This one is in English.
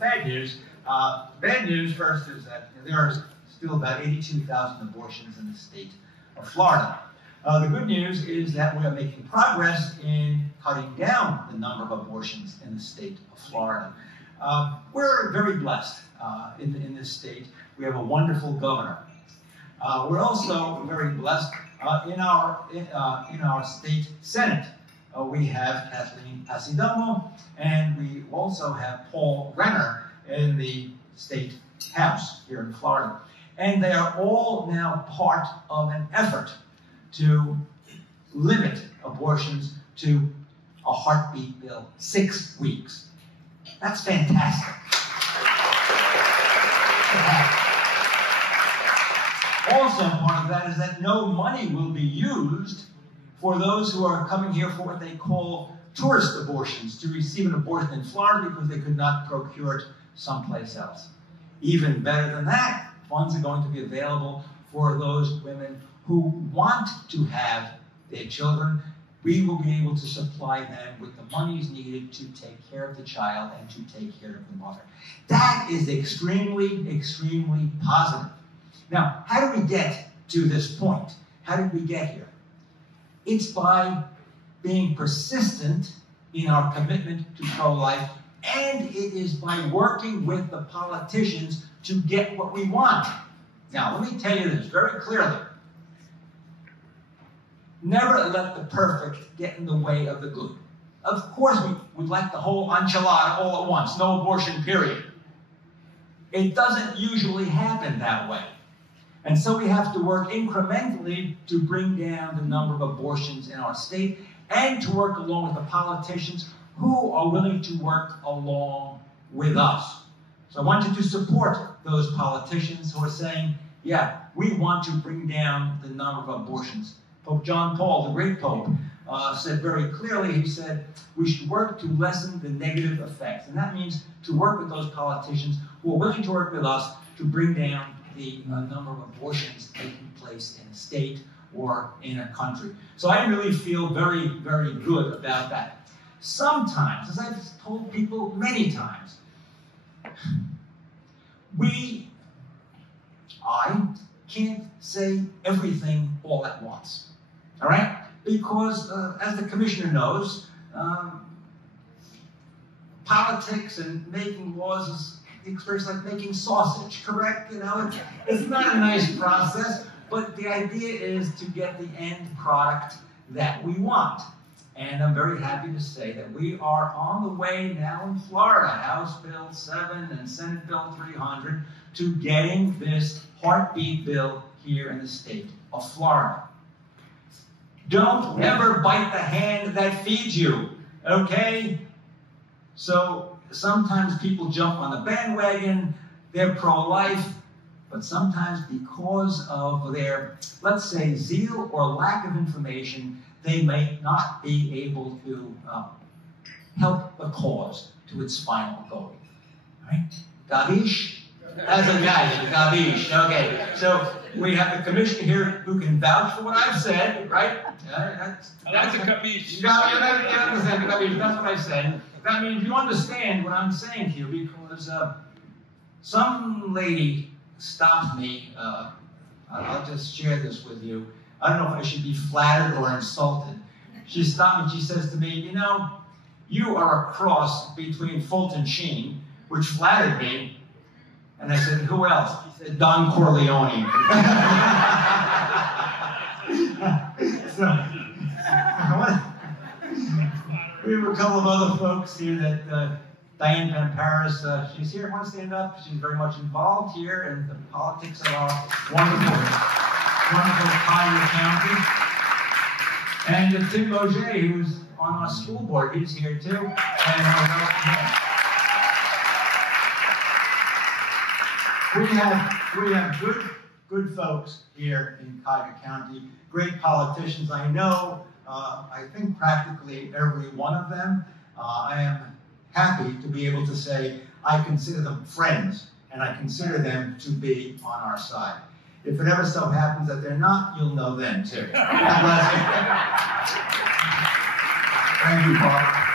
bad news. Bad news first is that there are still about 82,000 abortions in the state of Florida. The good news is that we are making progress in cutting down the number of abortions in the state of Florida. We're very blessed in this state. We have a wonderful governor. We're also very blessed in our state Senate. We have Kathleen Pasidomo, and we also have Paul Renner in the state house here in Florida. And they are all now part of an effort to limit abortions to a heartbeat bill, 6 weeks. That's fantastic. Also, part of that is that no money will be used for those who are coming here for what they call tourist abortions, to receive an abortion in Florida because they could not procure it someplace else. Even better than that, funds are going to be available for those women who want to have their children. We will be able to supply them with the monies needed to take care of the child and to take care of the mother. That is extremely, extremely positive. Now, how do we get to this point? How did we get here? It's by being persistent in our commitment to pro-life, and it is by working with the politicians to get what we want. Now, let me tell you this very clearly. Never let the perfect get in the way of the good. Of course, we would like the whole enchilada all at once, no abortion, period. It doesn't usually happen that way. And so we have to work incrementally to bring down the number of abortions in our state and to work along with the politicians who are willing to work along with us. So I want you to support those politicians who are saying, yeah, we want to bring down the number of abortions. Pope John Paul, the great Pope, said very clearly, he said, we should work to lessen the negative effects. And that means to work with those politicians who are willing to work with us to bring down the number of abortions taking place in a state or in a country. So I really feel very, very good about that. Sometimes, as I've told people many times, I can't say everything all at once, all right? Because, as the commissioner knows, politics and making laws is the experience like making sausage, correct? You know, it's not a nice process, but the idea is to get the end product that we want. And I'm very happy to say that we are on the way now in Florida, House Bill 7 and Senate Bill 300, to getting this heartbeat bill here in the state of Florida. Don't ever bite the hand that feeds you, okay? So sometimes people jump on the bandwagon, they're pro-life, but sometimes because of their, let's say, zeal or lack of information, they may not be able to help the cause to its final goal. Right? Gavish? That's a guy, Gavish. Okay, so we have the commissioner here who can vouch for what I've said, right? That's a Gavish. You understand the Gavish, that's what I said. That means you understand what I'm saying here, because some lady stopped me. I'll just share this with you. I don't know if I should be flattered or insulted. She stopped me and she says to me, you know, you are a cross between Fulton Sheen, which flattered me. And I said, who else? She said, Don Corleone. So, we have a couple of other folks here that, Diane Van Paris, she's here, want to stand up? She's very much involved here in the politics of our wonderful Collier County. And Tim Mauger, who's on our school board, he's here too. And we have good folks here in Collier County, great politicians. I know, I think practically every one of them. I am happy to be able to say I consider them friends, and I consider them to be on our side. If it ever so happens that they're not, you'll know then too. God bless you. Thank you, Paul.